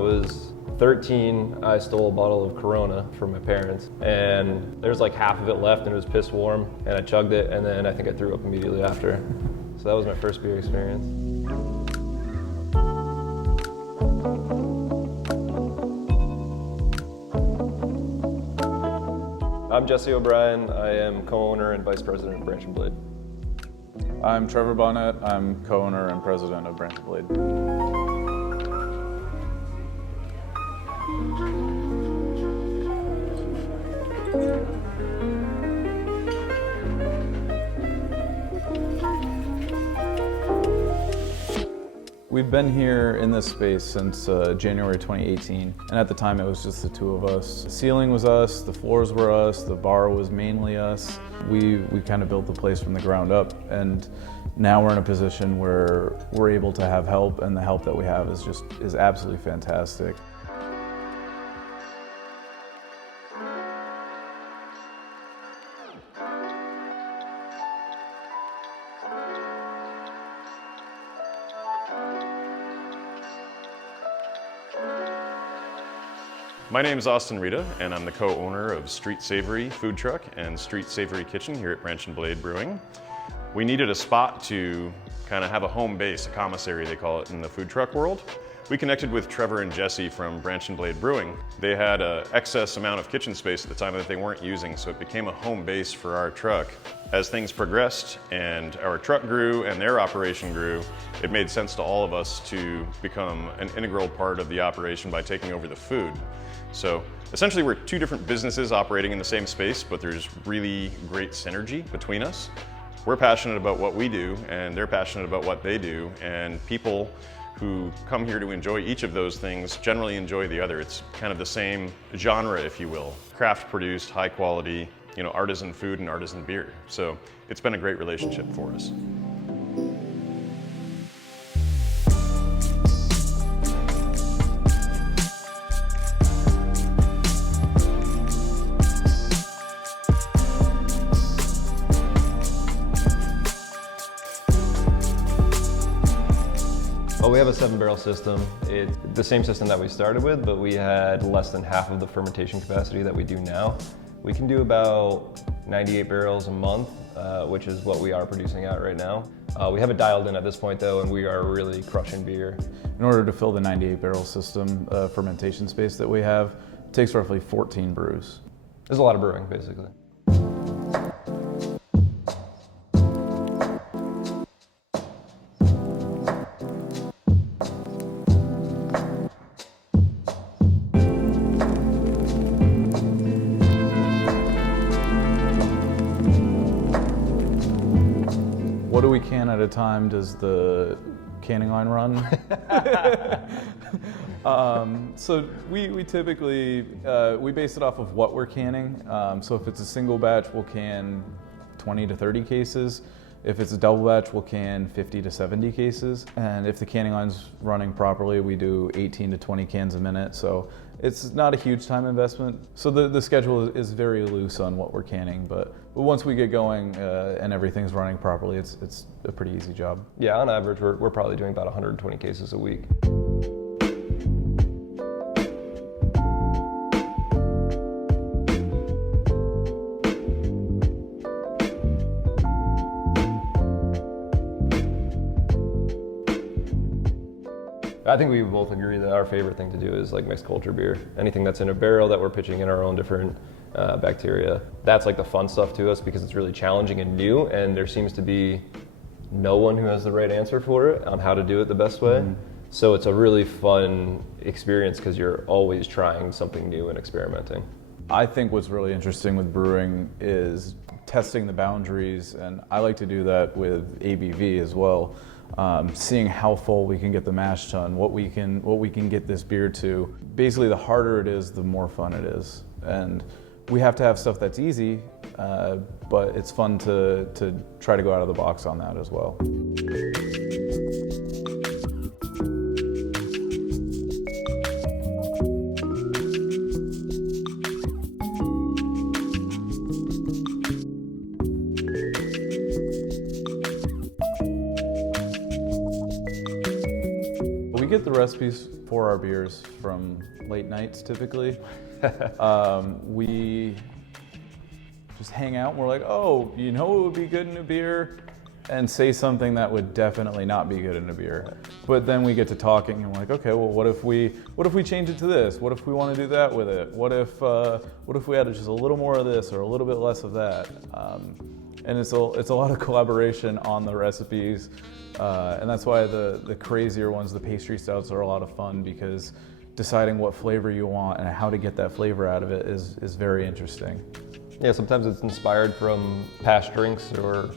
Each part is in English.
was 13, I stole a bottle of Corona from my parents, and there's like half of it left and it was piss warm, and I chugged it, and then I think I threw up immediately after. So that was my first beer experience. I'm Jesse O'Brien. I am co-owner and vice president of Branch and Blade. I'm Trevor Bonnet. I'm co-owner and president of Branch and Blade. We've been here in this space since January 2018, and at the time it was just the two of us. The ceiling was us, the floors were us, the bar was mainly us. We kind of built the place from the ground up, and now we're in a position where we're able to have help, and the help that we have is absolutely fantastic. My name is Austin Rita, and I'm the co-owner of Street Savory Food Truck and Street Savory Kitchen here at Branch and Blade Brewing. We needed a spot to kind of have a home base, a commissary they call it in the food truck world. We connected with Trevor and Jesse from Branch and Blade Brewing. They had an excess amount of kitchen space at the time that they weren't using, so it became a home base for our truck. As things progressed and our truck grew and their operation grew, it made sense to all of us to become an integral part of the operation by taking over the food. So essentially we're two different businesses operating in the same space, but there's really great synergy between us. We're passionate about what we do and they're passionate about what they do, and people who come here to enjoy each of those things generally enjoy the other. It's kind of the same genre, if you will. Craft produced, high quality, artisan food and artisan beer. So it's been a great relationship for us. Well, we have a 7-barrel system. It's the same system that we started with, but we had less than half of the fermentation capacity that we do now. We can do about 98 barrels a month, which is what we are producing at right now. We have it dialed in at this point though, and we are really crushing beer. In order to fill the 98-barrel system fermentation space that we have, it takes roughly 14 brews. There's a lot of brewing, basically. What do we can at a time does the canning line run? So we typically, we base it off of what we're canning. So if it's a single batch, we'll can 20 to 30 cases. If it's a double batch, we'll can 50 to 70 cases. And if the canning line's running properly, we do 18 to 20 cans a minute. So it's not a huge time investment. So the schedule is very loose on what we're canning, but once we get going and everything's running properly, it's a pretty easy job. Yeah, on average, we're probably doing about 120 cases a week. I think we both agree that our favorite thing to do is like mixed culture beer. Anything that's in a barrel that we're pitching in our own different bacteria. That's like the fun stuff to us because it's really challenging and new, and there seems to be no one who has the right answer for it on how to do it the best way. Mm-hmm. So it's a really fun experience because you're always trying something new and experimenting. I think what's really interesting with brewing is testing the boundaries, and I like to do that with ABV as well. Seeing how full we can get the mash tun, what we can get this beer to. Basically, the harder it is, the more fun it is. And we have to have stuff that's easy, but it's fun to try to go out of the box on that as well. We get the recipes for our beers from late nights typically. We just hang out and we're like, oh, you know what would be good in a beer? And say something that would definitely not be good in a beer. But then we get to talking and we're like, okay, well, what if we change it to this? What if we want to do that with it? What if we added just a little more of this or a little bit less of that? And it's a lot of collaboration on the recipes, and that's why the crazier ones, the pastry stouts, are a lot of fun, because deciding what flavor you want and how to get that flavor out of it is very interesting. Yeah, sometimes it's inspired from past drinks or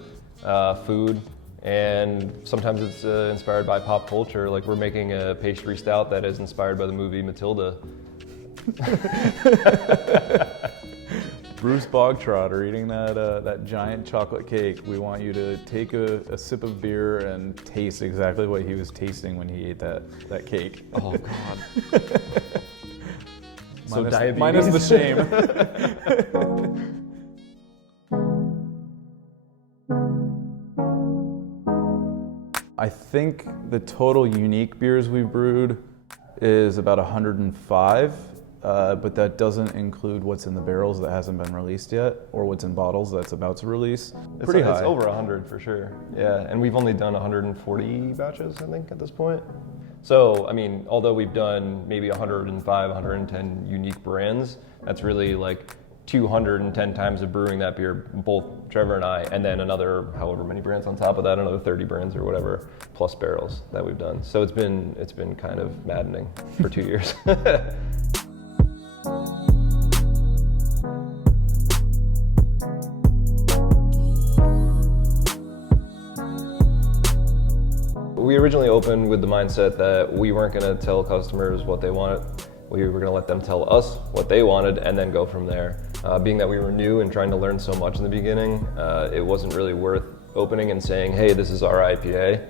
food, and sometimes it's inspired by pop culture. Like, we're making a pastry stout that is inspired by the movie Matilda. Bruce Bogtrotter eating that giant chocolate cake. We want you to take a sip of beer and taste exactly what he was tasting when he ate that cake. Oh God. So minus the shame. I think the total unique beers we've brewed is about 105. But that doesn't include what's in the barrels that hasn't been released yet, or what's in bottles that's about to release. Pretty high. It's over 100 for sure. Yeah, and we've only done 140 batches, I think, at this point. So, I mean, although we've done maybe 105, 110 unique brands, that's really like 210 times of brewing that beer, both Trevor and I, and then another however many brands on top of that, another 30 brands or whatever, plus barrels that we've done. So it's been kind of maddening for 2 years. We originally opened with the mindset that we weren't going to tell customers what they wanted. We were going to let them tell us what they wanted and then go from there. Being that we were new and trying to learn so much in the beginning, it wasn't really worth opening and saying, hey, this is our IPA.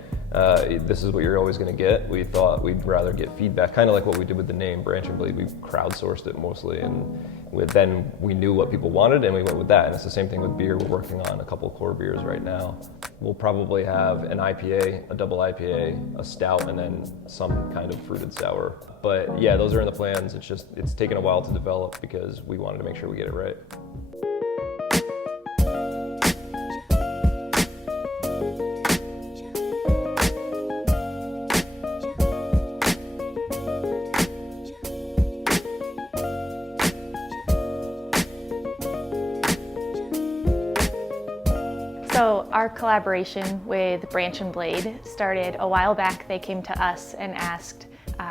This is what you're always going to get. We thought we'd rather get feedback, kind of like what we did with the name Branch and Blade. We crowdsourced it mostly, and then we knew what people wanted and we went with that. And it's the same thing with beer. We're working on a couple core beers right now. We'll probably have an IPA, a double IPA, a stout, and then some kind of fruited sour. But yeah, those are in the plans. It's taken a while to develop because we wanted to make sure we get it right. So our collaboration with Branch and Blade started a while back. They came to us and asked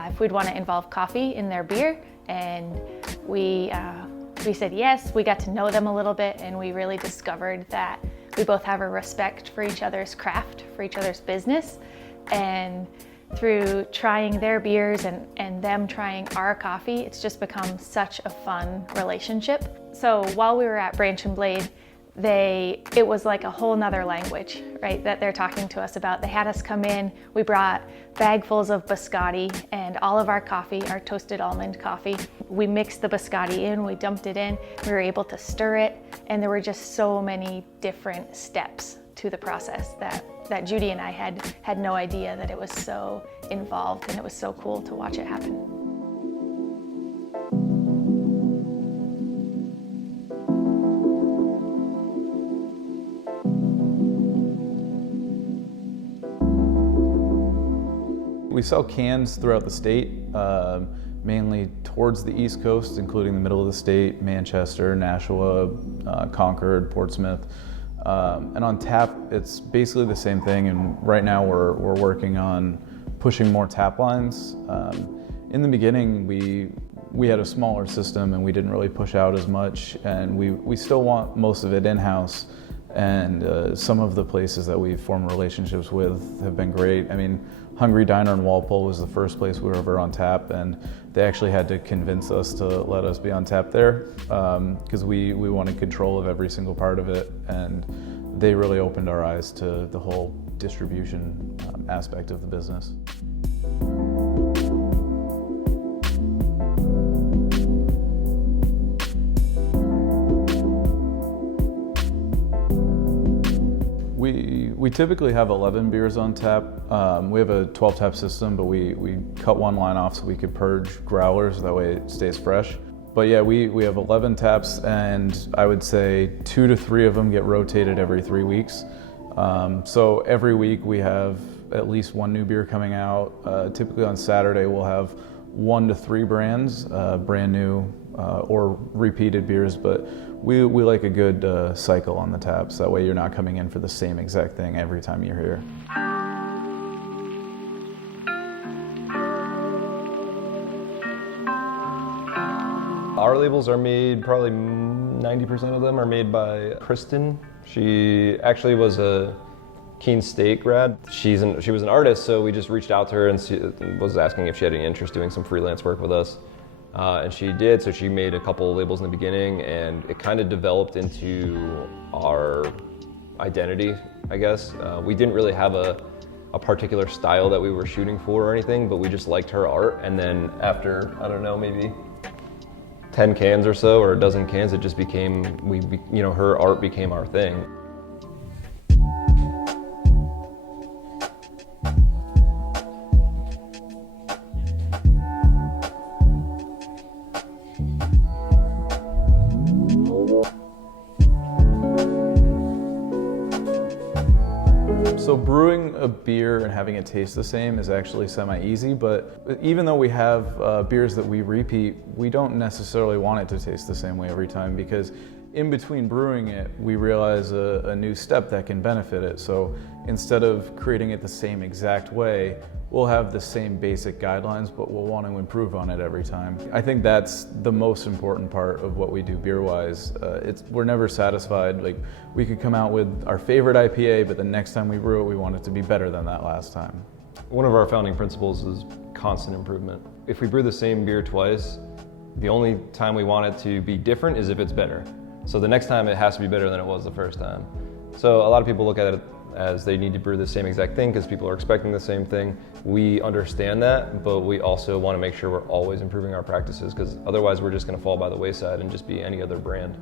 if we'd want to involve coffee in their beer, and we said yes. We got to know them a little bit, and we really discovered that we both have a respect for each other's craft, for each other's business, and through trying their beers and them trying our coffee, it's just become such a fun relationship. So while we were at Branch and Blade, it was like a whole nother language, right, that they're talking to us about. They had us come in, we brought bagfuls of biscotti and all of our coffee, our toasted almond coffee. We mixed the biscotti in, we dumped it in, we were able to stir it, and there were just so many different steps to the process that Judy and I had no idea that it was so involved, and it was so cool to watch it happen. We sell cans throughout the state, mainly towards the East Coast, including the middle of the state, Manchester, Nashua, Concord, Portsmouth. And on tap, it's basically the same thing, and right now we're working on pushing more tap lines. In the beginning, we had a smaller system and we didn't really push out as much, and we still want most of it in-house. And some of the places that we've formed relationships with have been great. I mean, Hungry Diner in Walpole was the first place we were ever on tap, and they actually had to convince us to let us be on tap there because we wanted control of every single part of it, and they really opened our eyes to the whole distribution aspect of the business. We typically have 11 beers on tap. We have a 12 tap system, but we cut one line off so we could purge growlers, that way it stays fresh. But yeah, we have 11 taps, and I would say 2 to 3 of them get rotated every 3 weeks. So every week we have at least one new beer coming out. Typically on Saturday we'll have 1 to 3 brands, brand new or repeated beers, but we like a good cycle on the taps. That way you're not coming in for the same exact thing every time you're here. Our labels are made, probably 90% of them are made by Kristen. She actually was a Keene State grad. She was an artist, so we just reached out to her and was asking if she had any interest doing some freelance work with us. And she did, so she made a couple of labels in the beginning, and it kind of developed into our identity, I guess. We didn't really have a particular style that we were shooting for or anything, but we just liked her art, and then after, I don't know, maybe 10 cans or so, or a dozen cans, it just became, her art became our thing. So brewing a beer and having it taste the same is actually semi-easy, but even though we have beers that we repeat, we don't necessarily want it to taste the same way every time, because in between brewing it, we realize a new step that can benefit it. So instead of creating it the same exact way, we'll have the same basic guidelines, but we'll want to improve on it every time. I think that's the most important part of what we do beer-wise. We're never satisfied. Like, we could come out with our favorite IPA, but the next time we brew it, we want it to be better than that last time. One of our founding principles is constant improvement. If we brew the same beer twice, the only time we want it to be different is if it's better. So the next time it has to be better than it was the first time. So a lot of people look at it as they need to brew the same exact thing because people are expecting the same thing. We understand that, but we also want to make sure we're always improving our practices, because otherwise we're just going to fall by the wayside and just be any other brand.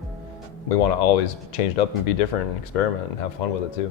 We want to always change it up and be different and experiment and have fun with it too.